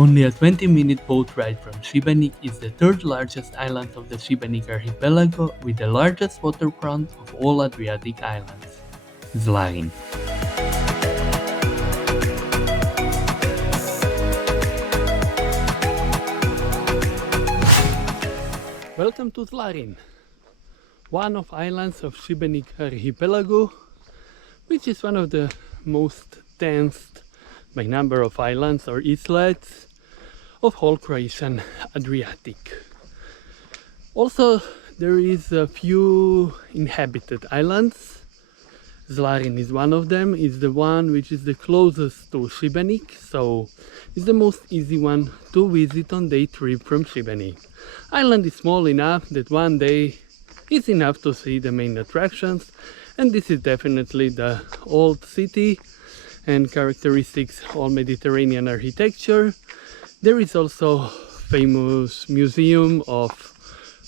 Only a 20-minute boat ride from Šibenik is the third largest island of the Šibenik archipelago with the largest waterfront of all Adriatic islands, Zlarin. Welcome to Zlarin, one of islands of Šibenik archipelago, which is one of the most dense by number of islands or islets of whole Croatian Adriatic. Also, there is a few inhabited islands. Zlarin is one of them. It's the one which is the closest to Šibenik, so it's the most easy one to visit on day trip from Šibenik. Island is small enough that one day is enough to see the main attractions, and this is definitely the old city and characteristics all Mediterranean architecture. There is also famous museum of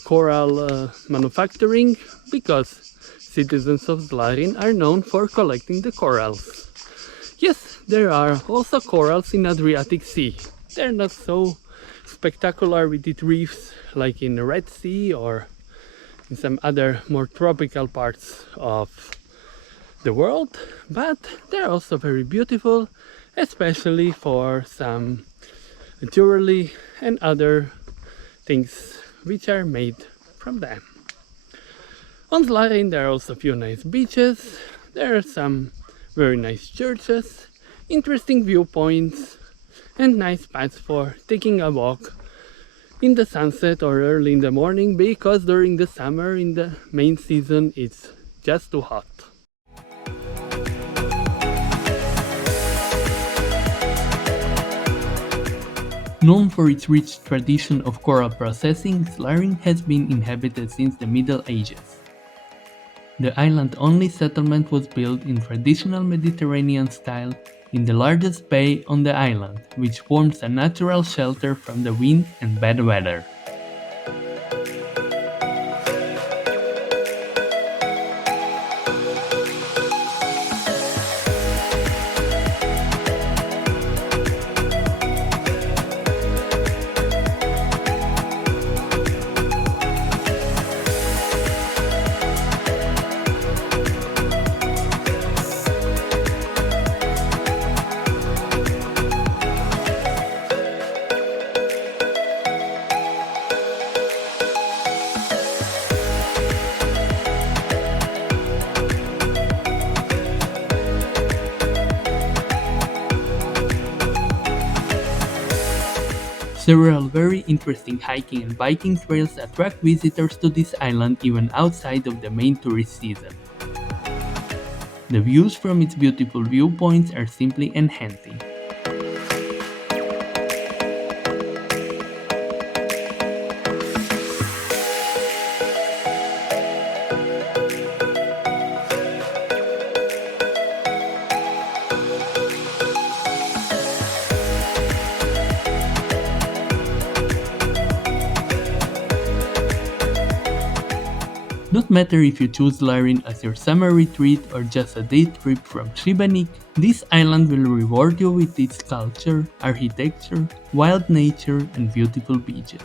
coral manufacturing, because citizens of Zlarin are known for collecting the corals. Yes, there are also corals in Adriatic Sea. They're not so spectacular with its reefs like in the Red Sea or in some other more tropical parts of the world, but they're also very beautiful, especially for some jewelry and other things which are made from them. On Zlarin there are also a few nice beaches, there are some very nice churches, interesting viewpoints and nice spots for taking a walk in the sunset or early in the morning, because during the summer in the main season it's just too hot. Known for its rich tradition of coral processing, Zlarin has been inhabited since the Middle Ages. The island-only settlement was built in traditional Mediterranean style in the largest bay on the island, which forms a natural shelter from the wind and bad weather. Several very interesting hiking and biking trails attract visitors to this island even outside of the main tourist season. The views from its beautiful viewpoints are simply enhancing. No matter if you choose Zlarin as your summer retreat or just a day trip from Šibenik, this island will reward you with its culture, architecture, wild nature and beautiful beaches.